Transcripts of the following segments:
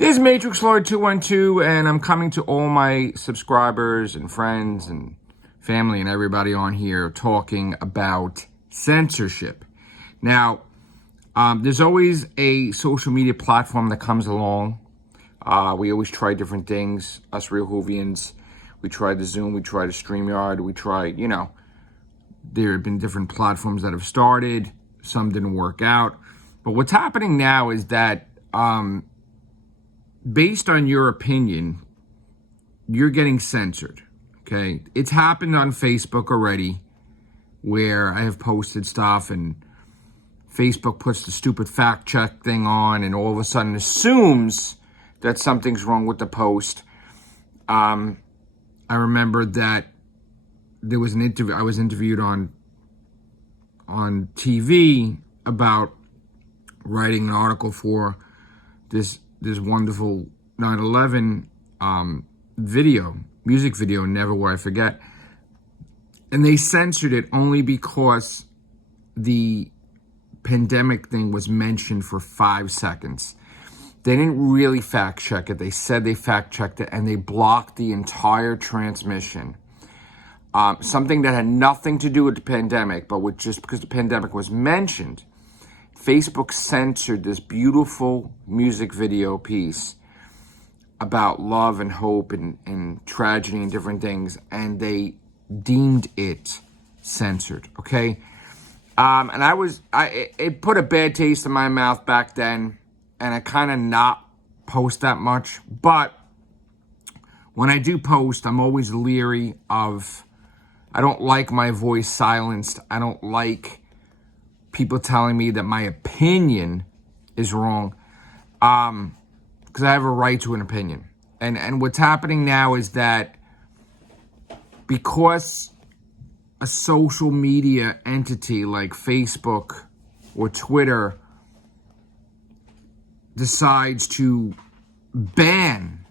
This is Matrix Lord 212, and I'm coming to all my subscribers and friends and family and everybody on here talking about censorship. Now, there's always a social media platform that comes along. We always try different things. Us real Whovians, we tried the Zoom, we tried the StreamYard, we tried, there have been different platforms that have started. Some didn't work out. But what's happening now is that based on your opinion, you're getting censored, okay? It's happened on Facebook already, where I have posted stuff and Facebook puts the stupid fact check thing on and all of a sudden assumes that something's wrong with the post. I remember that there was an interview, I was interviewed on TV about writing an article for this wonderful 9/11 music video, Never Will I Forget. And they censored it only because the pandemic thing was mentioned for 5 seconds. They didn't really fact check it. They said they fact checked it and they blocked the entire transmission. Something that had nothing to do with the pandemic, but just because the pandemic was mentioned, Facebook censored this beautiful music video piece about love and hope and tragedy and different things, and they deemed it censored, okay? And it put a bad taste in my mouth back then, and I kind of not post that much, but when I do post, I'm always leery of, I don't like my voice silenced. I don't like people telling me that my opinion is wrong, because I have a right to an opinion. And what's happening now is that because a social media entity like Facebook or Twitter decides to ban,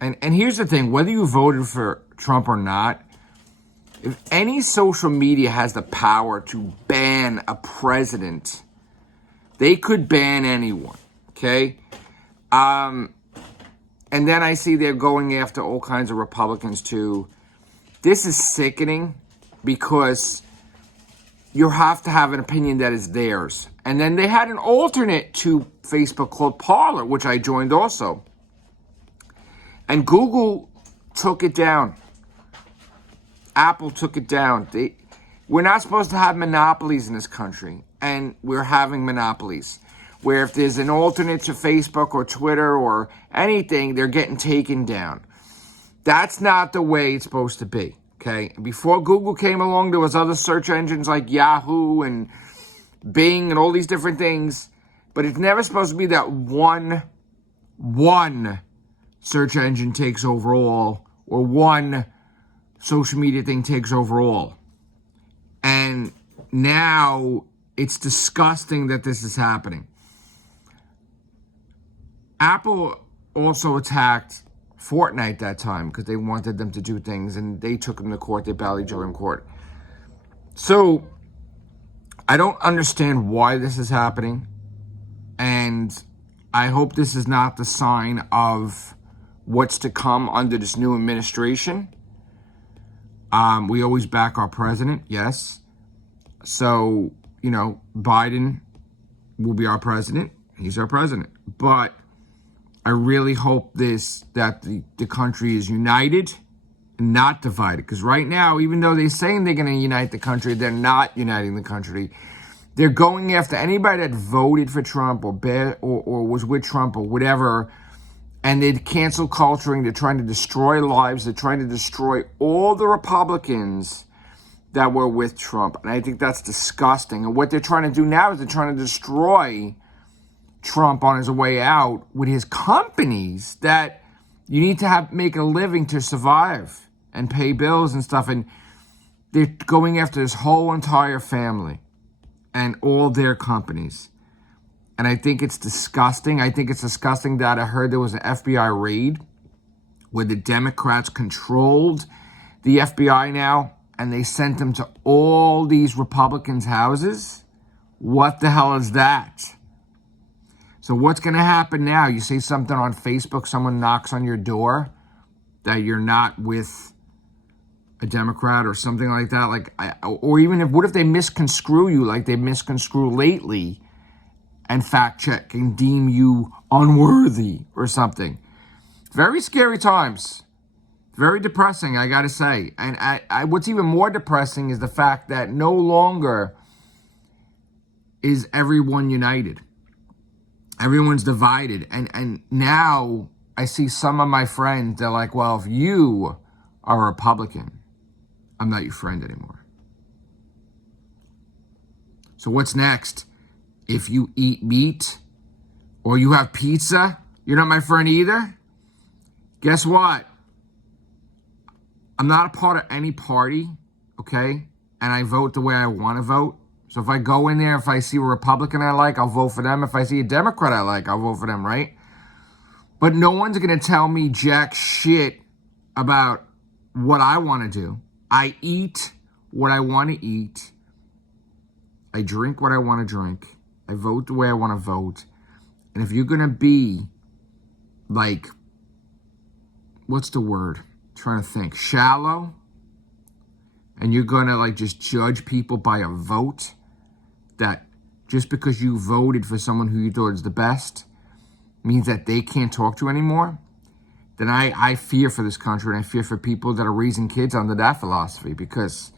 and here's the thing, whether you voted for Trump or not, if any social media has the power to ban a president, they could ban anyone, okay? And then I see they're going after all kinds of Republicans too. This is sickening because you have to have an opinion that is theirs. And then they had an alternate to Facebook called Parler, which I joined also. And Google took it down. Apple took it down. We're not supposed to have monopolies in this country, and we're having monopolies where if there's an alternate to Facebook or Twitter or anything, they're getting taken down. That's not the way it's supposed to be, okay? Before Google came along, there was other search engines like Yahoo and Bing and all these different things, but it's never supposed to be that one search engine takes over all, or one social media thing takes over all. And now it's disgusting that this is happening. Apple also attacked Fortnite that time because they wanted them to do things, and they took them to court. They battled each other in court. So I don't understand why this is happening, and I hope this is not the sign of what's to come under this new administration. We always back our president, yes. So, Biden will be our president. He's our president. But I really hope that the country is united and not divided. Because right now, even though they're saying they're going to unite the country, they're not uniting the country. They're going after anybody that voted for Trump or was with Trump or whatever. And they're cancel culturing. They're trying to destroy lives. They're trying to destroy all the Republicans that were with Trump. And I think that's disgusting. And what they're trying to do now is they're trying to destroy Trump on his way out with his companies that you need to make a living to survive and pay bills and stuff. And they're going after this whole entire family and all their companies. And I think it's disgusting. I think it's disgusting that I heard there was an FBI raid where the Democrats controlled the FBI now, and they sent them to all these Republicans' houses. What the hell is that? So what's going to happen now? You say something on Facebook, someone knocks on your door that you're not with a Democrat or something like that. Or even what if they misconstrue you like they misconstrue lately and fact check and deem you unworthy or something. Very scary times. Very depressing, I got to say. And what's even more depressing is the fact that no longer is everyone united. Everyone's divided. And now I see some of my friends, they're like, well, if you are a Republican, I'm not your friend anymore. So what's next? If you eat meat or you have pizza, you're not my friend either? Guess what? I'm not a part of any party, okay? And I vote the way I want to vote. So if I go in there, if I see a Republican I like, I'll vote for them. If I see a Democrat I like, I'll vote for them, right? But no one's going to tell me jack shit about what I want to do. I eat what I want to eat. I drink what I want to drink. I vote the way I want to vote. And if you're going to be like, what's the word? I'm trying to think. Shallow. And you're going to like just judge people by a vote, that just because you voted for someone who you thought is the best means that they can't talk to you anymore, then I fear for this country, and I fear for people that are raising kids under that philosophy, because,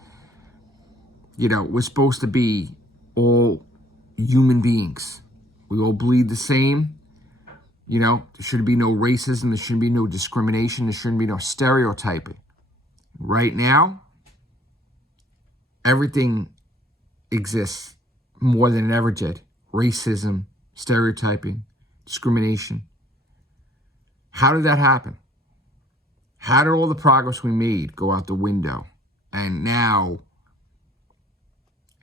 you know, we're supposed to be all human beings. We all bleed the same. You know, there shouldn't be no racism. There shouldn't be no discrimination. There shouldn't be no stereotyping. Right now, everything exists more than it ever did. Racism, stereotyping, discrimination. How did that happen? How did all the progress we made go out the window? And now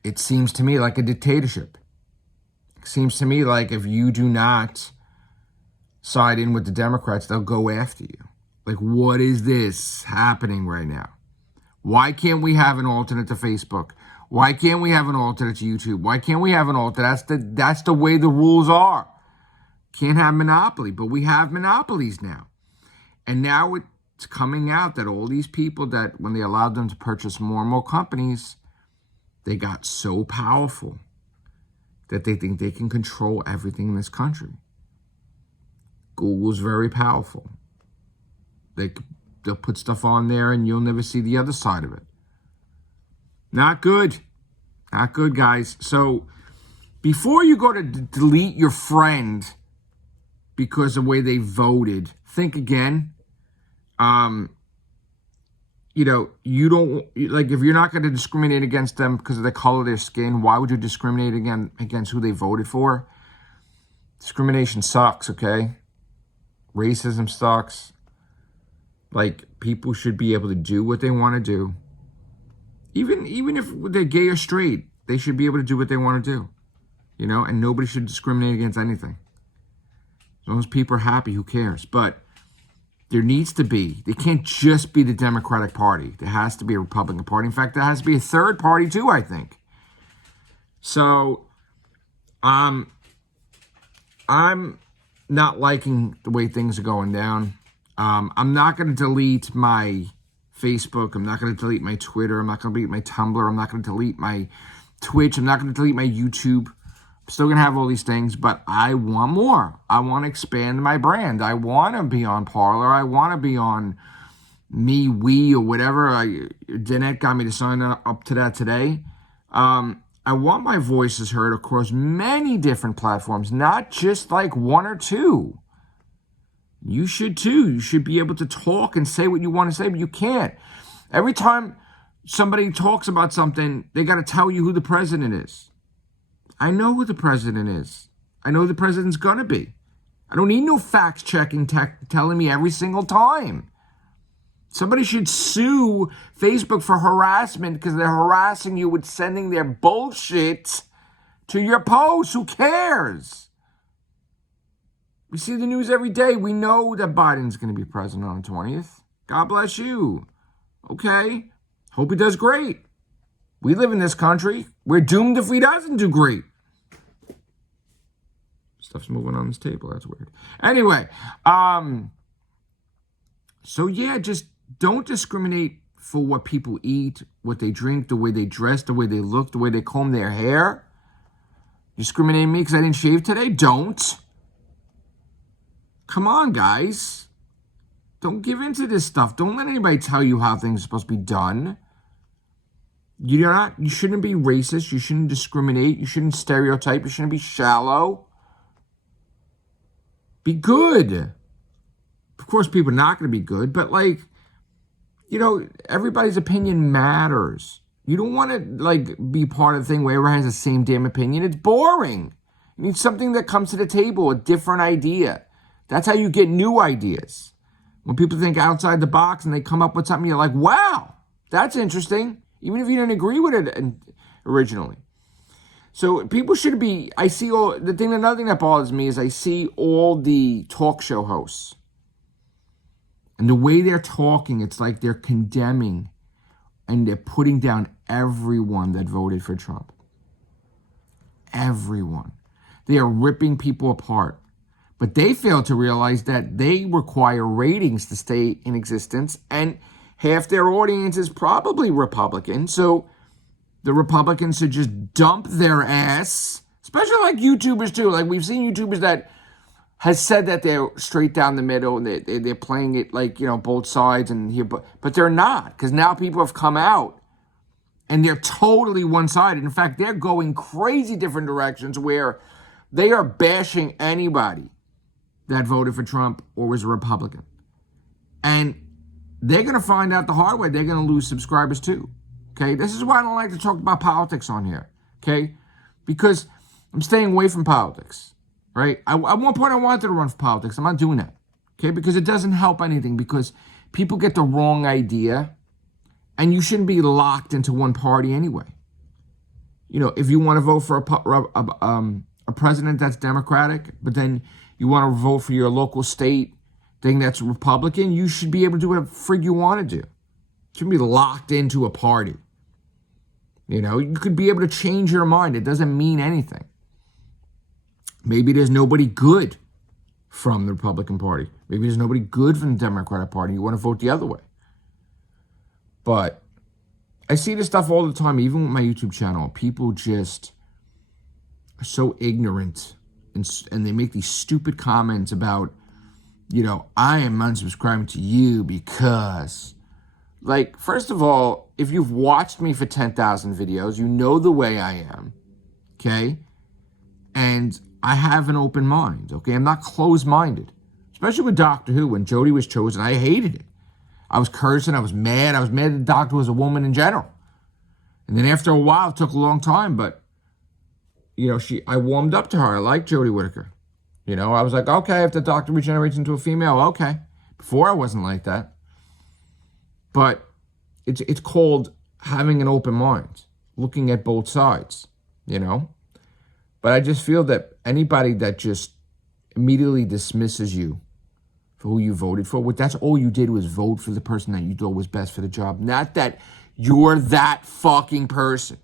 it seems to me like a dictatorship. It seems to me like if you do not side in with the Democrats, they'll go after you. Like, what is this happening right now? Why can't we have an alternate to Facebook? Why can't we have an alternate to YouTube? Why can't we have an alternate? That's the way the rules are. Can't have monopoly, but we have monopolies now. And now it's coming out that all these people, that when they allowed them to purchase more and more companies, they got so powerful that they think they can control everything in this country. Google's very powerful. They'll put stuff on there and you'll never see the other side of it. Not good. Not good, guys. So before you go to delete your friend because of the way they voted, think again. You know, you don't, like, if you're not going to discriminate against them because of the color of their skin, why would you discriminate against who they voted for? Discrimination sucks, okay? Racism sucks. Like, people should be able to do what they want to do. Even if they're gay or straight, they should be able to do what they want to do. You know, and nobody should discriminate against anything. As long as people are happy, who cares? But there needs to be, they can't just be the Democratic Party. There has to be a Republican Party. In fact, there has to be a third party too, I think. So, I'm not liking the way things are going down. I'm not going to delete my Facebook. I'm not going to delete my Twitter. I'm not going to delete my Tumblr. I'm not going to delete my Twitch. I'm not going to delete my YouTube. I'm still going to have all these things, but I want more. I want to expand my brand. I want to be on Parler. I want to be on We, or whatever. Danette got me to sign up to that today. I want my voices heard across many different platforms, not just like one or two. You should too. You should be able to talk and say what you want to say, but you can't. Every time somebody talks about something, they got to tell you who the president is. I know who the president is. I know who the president's going to be. I don't need no fact checking telling me every single time. Somebody should sue Facebook for harassment because they're harassing you with sending their bullshit to your posts. Who cares? We see the news every day. We know that Biden's going to be president on the 20th. God bless you. Okay. Hope he does great. We live in this country. We're doomed if he doesn't do great. Stuff's moving on this table. That's weird. Anyway, so yeah, just don't discriminate for what people eat, what they drink, the way they dress, the way they look, the way they comb their hair. Discriminate me because I didn't shave today? Don't. Come on, guys. Don't give in to this stuff. Don't let anybody tell you how things are supposed to be done. You shouldn't be racist. You shouldn't discriminate. You shouldn't stereotype. You shouldn't be shallow. Be good. Of course, people are not going to be good, but everybody's opinion matters. You don't want to be part of the thing where everyone has the same damn opinion. It's boring. You need something that comes to the table, a different idea. That's how you get new ideas. When people think outside the box and they come up with something, you're like, wow, that's interesting. Even if you didn't agree with it originally. So people should be, another thing that bothers me is I see all the talk show hosts. And the way they're talking, it's like they're condemning and they're putting down everyone that voted for Trump. Everyone. They are ripping people apart. But they fail to realize that they require ratings to stay in existence, and half their audience is probably Republican. So the Republicans should just dump their ass, especially like YouTubers too. Like we've seen YouTubers that has said that they're straight down the middle and they're playing it both sides and here, but they're not, because now people have come out and they're totally one-sided. In fact, they're going crazy different directions where they are bashing anybody that voted for Trump or was a Republican. And they're going to find out the hard way. They're going to lose subscribers too. Okay? This is why I don't like to talk about politics on here. Okay? Because I'm staying away from politics. Right? At one point I wanted to run for politics. I'm not doing that. Okay? Because it doesn't help anything. Because people get the wrong idea. And you shouldn't be locked into one party anyway. If you want to vote for a president that's Democratic, but then you want to vote for your local state thing that's Republican, you should be able to do whatever frig you want to do. You shouldn't be locked into a party. You could be able to change your mind. It doesn't mean anything. Maybe there's nobody good from the Republican Party. Maybe there's nobody good from the Democratic Party. You want to vote the other way. But I see this stuff all the time, even with my YouTube channel. People just are so ignorant. And they make these stupid comments about, I am unsubscribing to you because, first of all, if you've watched me for 10,000 videos, you know the way I am, okay? And I have an open mind, okay? I'm not closed-minded, especially with Doctor Who. When Jodie was chosen, I hated it. I was cursing, I was mad that the doctor was a woman in general. And then after a while, it took a long time, but I warmed up to her. I like Jodie Whittaker. I was like, okay, if the doctor regenerates into a female, okay. Before I wasn't like that. But it's called having an open mind, looking at both sides, But I just feel that anybody that just immediately dismisses you for who you voted for, that's all you did was vote for the person that you thought was best for the job. Not that you're that fucking person.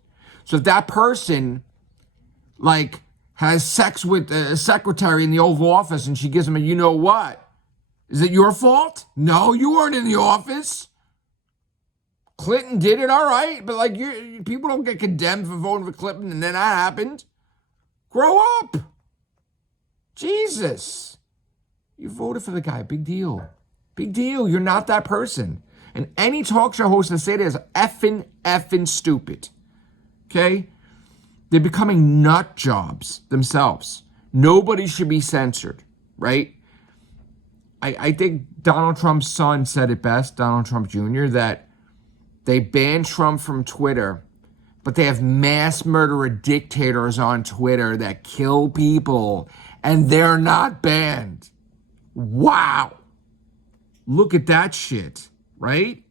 So if that person has sex with a secretary in the Oval Office and she gives him a you-know-what, is it your fault? No, you weren't in the office. Clinton did it, all right. But, people don't get condemned for voting for Clinton and then that happened. Grow up. Jesus. You voted for the guy. Big deal. Big deal. You're not that person. And any talk show host that say that is effing stupid. Okay? They're becoming nut jobs themselves. Nobody should be censored, right? I think Donald Trump's son said it best, Donald Trump Jr., that they banned Trump from Twitter, but they have mass murderer dictators on Twitter that kill people, and they're not banned. Wow. Look at that shit, right?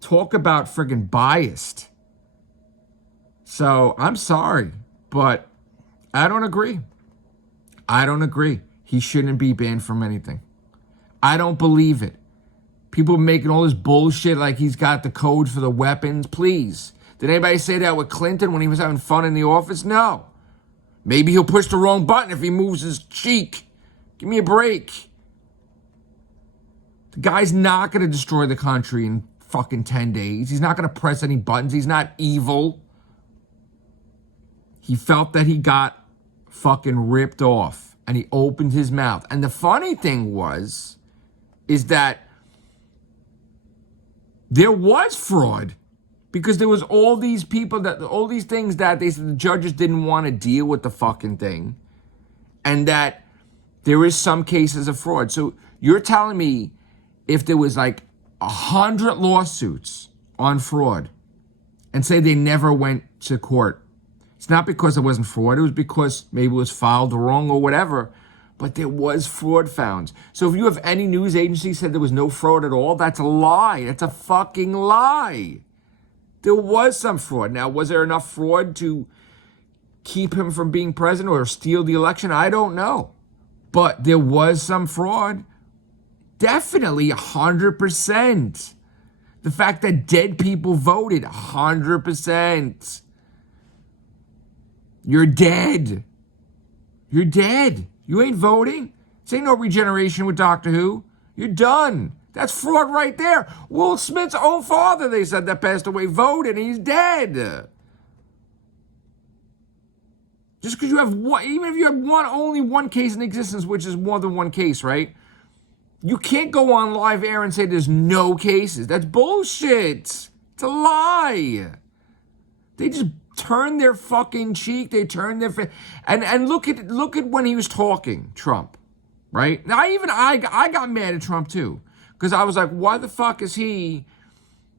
Talk about friggin' biased. So, I'm sorry, but I don't agree. I don't agree. He shouldn't be banned from anything. I don't believe it. People making all this bullshit like he's got the code for the weapons. Please. Did anybody say that with Clinton when he was having fun in the office? No. Maybe he'll push the wrong button if he moves his cheek. Give me a break. The guy's not going to destroy the country in fucking 10 days. He's not going to press any buttons. He's not evil. He felt that he got fucking ripped off, and he opened his mouth. And the funny thing is that there was fraud, because there was all these people all these things that they said the judges didn't want to deal with the fucking thing, and that there is some cases of fraud. So you're telling me if there was like 100 lawsuits on fraud, and say they never went to court, it's not because it wasn't fraud. It was because maybe it was filed wrong or whatever, but there was fraud found. So if you have any news agency said there was no fraud at all, that's a lie. That's a fucking lie. There was some fraud. Now, was there enough fraud to keep him from being president or steal the election? I don't know. But there was some fraud. Definitely 100%. The fact that dead people voted, 100%. You're dead. You're dead. You ain't voting. This ain't no regeneration with Doctor Who. You're done. That's fraud right there. Will Smith's own father, they said, that passed away, voted, and he's dead. Just because you have one, even if you have only one case in existence, which is more than one case, right? You can't go on live air and say there's no cases. That's bullshit. It's a lie. They just turn their fucking cheek. They turn their and look at when he was talking, Trump, right? Now I got mad at Trump too, because I was like, why the fuck is he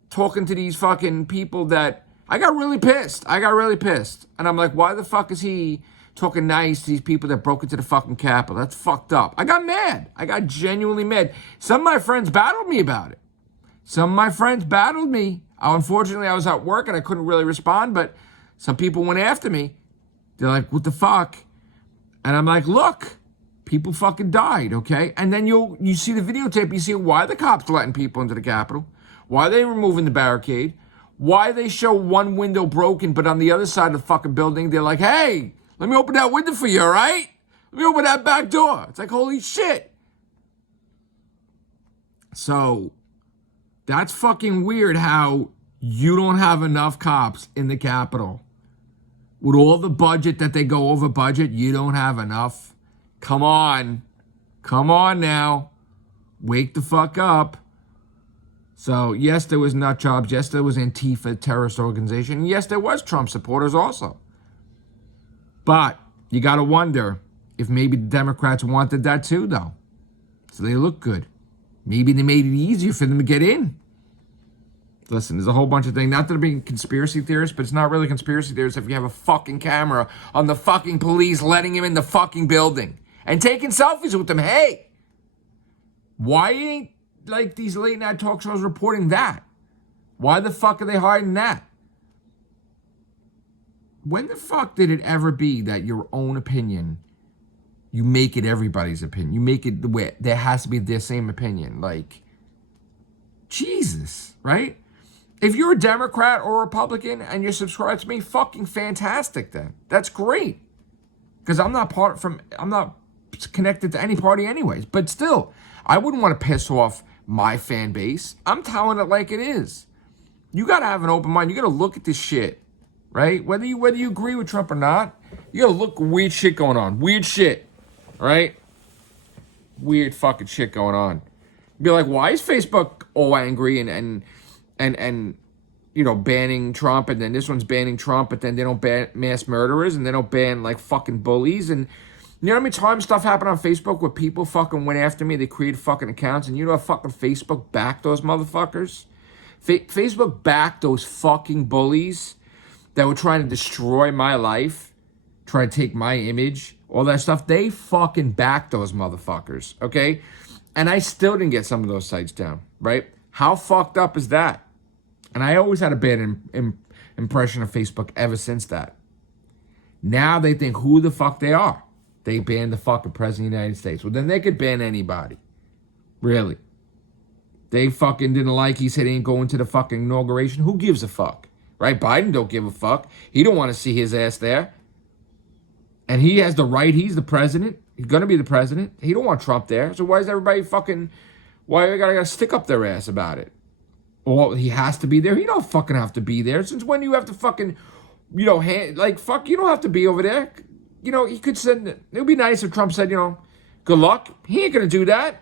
talking to these fucking people that I got really pissed, and I'm like, why the fuck is he talking nice to these people that broke into the fucking Capitol? That's fucked up. I got mad. I got genuinely mad. Some of my friends battled me about it. Unfortunately, I was at work and I couldn't really respond, but some people went after me. They're like, what the fuck? And I'm like, look, people fucking died, okay? And then you see the videotape, you see why the cops letting people into the Capitol, why they removing the barricade, why they show one window broken, but on the other side of the fucking building, they're like, hey, let me open that window for you, all right? Let me open that back door. It's like, holy shit. So that's fucking weird how you don't have enough cops in the Capitol. With all the budget that they go over budget, you don't have enough. Come on. Come on now. Wake the fuck up. So, yes, there was nut jobs. Yes, there was Antifa, terrorist organization. And yes, there was Trump supporters also. But you got to wonder if maybe the Democrats wanted that too, though. So they look good. Maybe they made it easier for them to get in. Listen, there's a whole bunch of things. Not that I'm being conspiracy theorists, but it's not really conspiracy theorists if you have a fucking camera on the fucking police letting him in the fucking building and taking selfies with them. Hey, why ain't like these late night talk shows reporting that? Why the fuck are they hiding that? When the fuck did it ever be that your own opinion, you make it everybody's opinion? You make it the way there has to be their same opinion. Like, Jesus, right? If you're a Democrat or a Republican and you're subscribed to me, fucking fantastic then. That's great. Because I'm not connected to any party anyways. But still, I wouldn't want to piss off my fan base. I'm telling it like it is. You got to have an open mind. You got to look at this shit, right? Whether you agree with Trump or not, you got to look at weird shit going on. Weird shit, right? Weird fucking shit going on. Be like, why is Facebook all angry and you know, banning Trump, and then this one's banning Trump, but then they don't ban mass murderers, and they don't ban like fucking bullies, and you know how many times stuff happened on Facebook where people fucking went after me, they created fucking accounts, and you know how fucking Facebook backed those motherfuckers? Facebook backed those fucking bullies that were trying to destroy my life, try to take my image, all that stuff. They fucking backed those motherfuckers, okay? And I still didn't get some of those sites down, right? How fucked up is that? And I always had a bad impression of Facebook ever since that. Now they think who the fuck they are. They banned the fucking president of the United States. Well, then they could ban anybody. Really. They fucking didn't like, he said he ain't going to the fucking inauguration. Who gives a fuck? Right? Biden don't give a fuck. He don't want to see his ass there. And he has the right. He's the president. He's going to be the president. He don't want Trump there. So why is everybody fucking... Why they gotta stick up their ass about it? Well, he has to be there. He don't fucking have to be there. Since when do you have to fucking... You know, fuck, you don't have to be over there. You know, he could send... It would be nice if Trump said, you know, good luck. He ain't going to do that.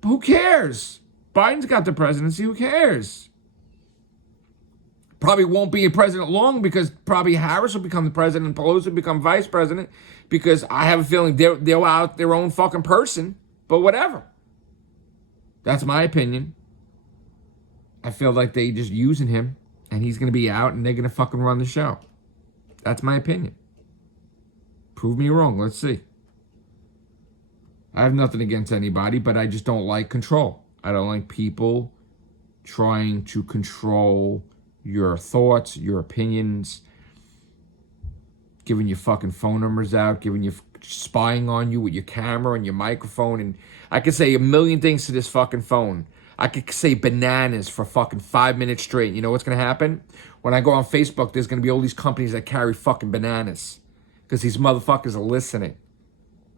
But who cares? Biden's got the presidency. Who cares? Probably won't be a president long because probably Harris will become the president and Pelosi will become vice president because I have a feeling they're out their own fucking person. But whatever. That's my opinion. I feel like they just using him and he's going to be out and they're going to fucking run the show. That's my opinion. Prove me wrong. Let's see. I have nothing against anybody, but I just don't like control. I don't like people trying to control your thoughts, your opinions, giving your fucking phone numbers out, spying on you with your camera and your microphone. And I could say a million things to this fucking phone. I could say bananas for fucking 5 minutes straight. You know what's going to happen? When I go on Facebook, there's going to be all these companies that carry fucking bananas. Because these motherfuckers are listening.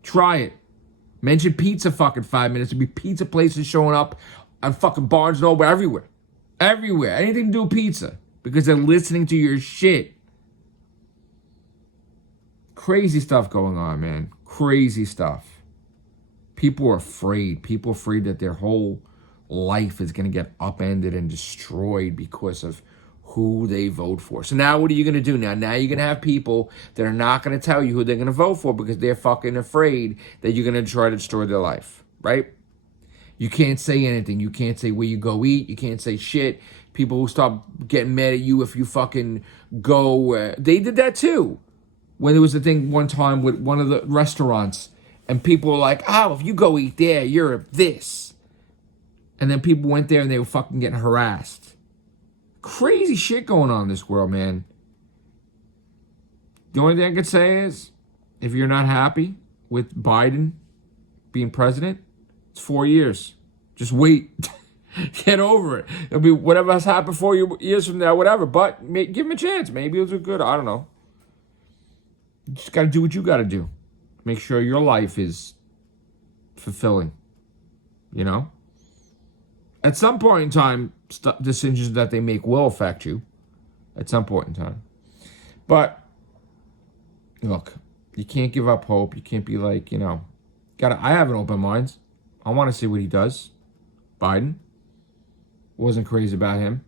Try it. Mention pizza fucking 5 minutes. There'll be pizza places showing up on fucking Barnes & Noble everywhere. Everywhere. Anything to do with pizza. Because they're listening to your shit. Crazy stuff going on, man. Crazy stuff. People are afraid. People are afraid that their whole life is going to get upended and destroyed because of who they vote for. So now what are you going to do now? Now you're going to have people that are not going to tell you who they're going to vote for because they're fucking afraid that you're going to try to destroy their life, right? You can't say anything. You can't say where you go eat. You can't say shit. People will stop getting mad at you if you fucking go. They did that too. When there was a thing one time with one of the restaurants and people were like, oh, if you go eat there, you're this. And then people went there and they were fucking getting harassed. Crazy shit going on in this world, man. The only thing I could say is, if you're not happy with Biden being president, it's 4 years. Just wait. Get over it. It'll be whatever has happened 4 years from now, whatever. But give him a chance. Maybe it'll do good. I don't know. You just got to do what you got to do. Make sure your life is fulfilling. You know? At some point in time, decisions that they make will affect you. At some point in time. But, look, you can't give up hope. You can't be like, you know, I have an open mind. I want to see what he does. Biden. Wasn't crazy about him.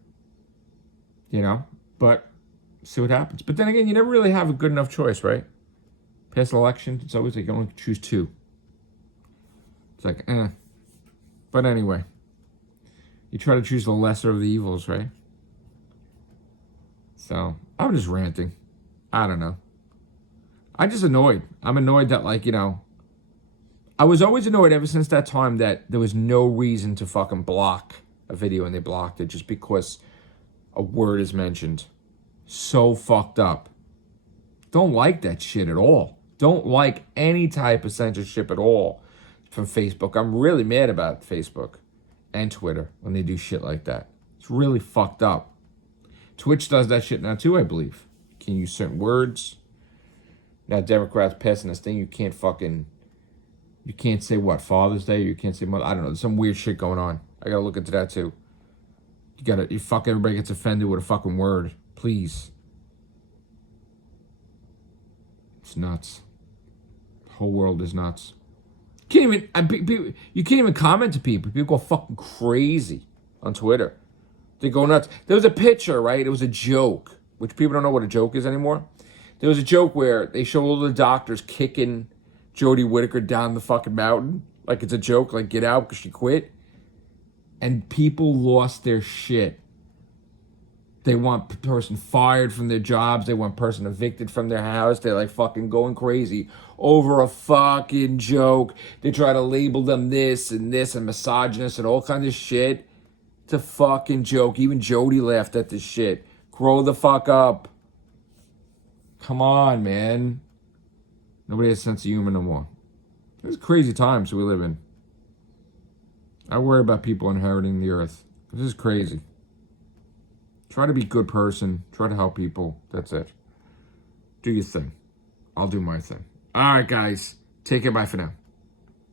You know, but see what happens. But then again, you never really have a good enough choice, right? Past elections, it's always like you only choose two. It's like, But anyway. You try to choose the lesser of the evils, right? So, I'm just ranting. I don't know. I'm just annoyed. I'm annoyed that, like, you know, I was always annoyed ever since that time that there was no reason to fucking block a video and they blocked it just because a word is mentioned. So fucked up. Don't like that shit at all. Don't like any type of censorship at all from Facebook. I'm really mad about Facebook and Twitter when they do shit like that. It's really fucked up. Twitch does that shit now too, I believe. You can use certain words. Now Democrats passing this thing, you can't say what, Father's Day, you can't say mother, I don't know, there's some weird shit going on. I gotta look into that too. Everybody gets offended with a fucking word. Please. It's nuts. The whole world is nuts. You can't even comment to people. People go fucking crazy on Twitter. They go nuts. There was a picture, right? It was a joke, which people don't know what a joke is anymore. There was a joke where they show all the doctors kicking Jodie Whittaker down the fucking mountain. Like it's a joke, like get out because she quit. And people lost their shit. They want the person fired from their jobs. They want person evicted from their house. They're like fucking going crazy over a fucking joke. They try to label them this and misogynist and all kinds of shit. It's a fucking joke. Even Jody laughed at this shit. Grow the fuck up. Come on, man. Nobody has a sense of humor no more. It's crazy times we live in. I worry about people inheriting the earth. This is crazy. Try to be a good person. Try to help people. That's it. Do your thing. I'll do my thing. All right, guys. Take care. Bye for now.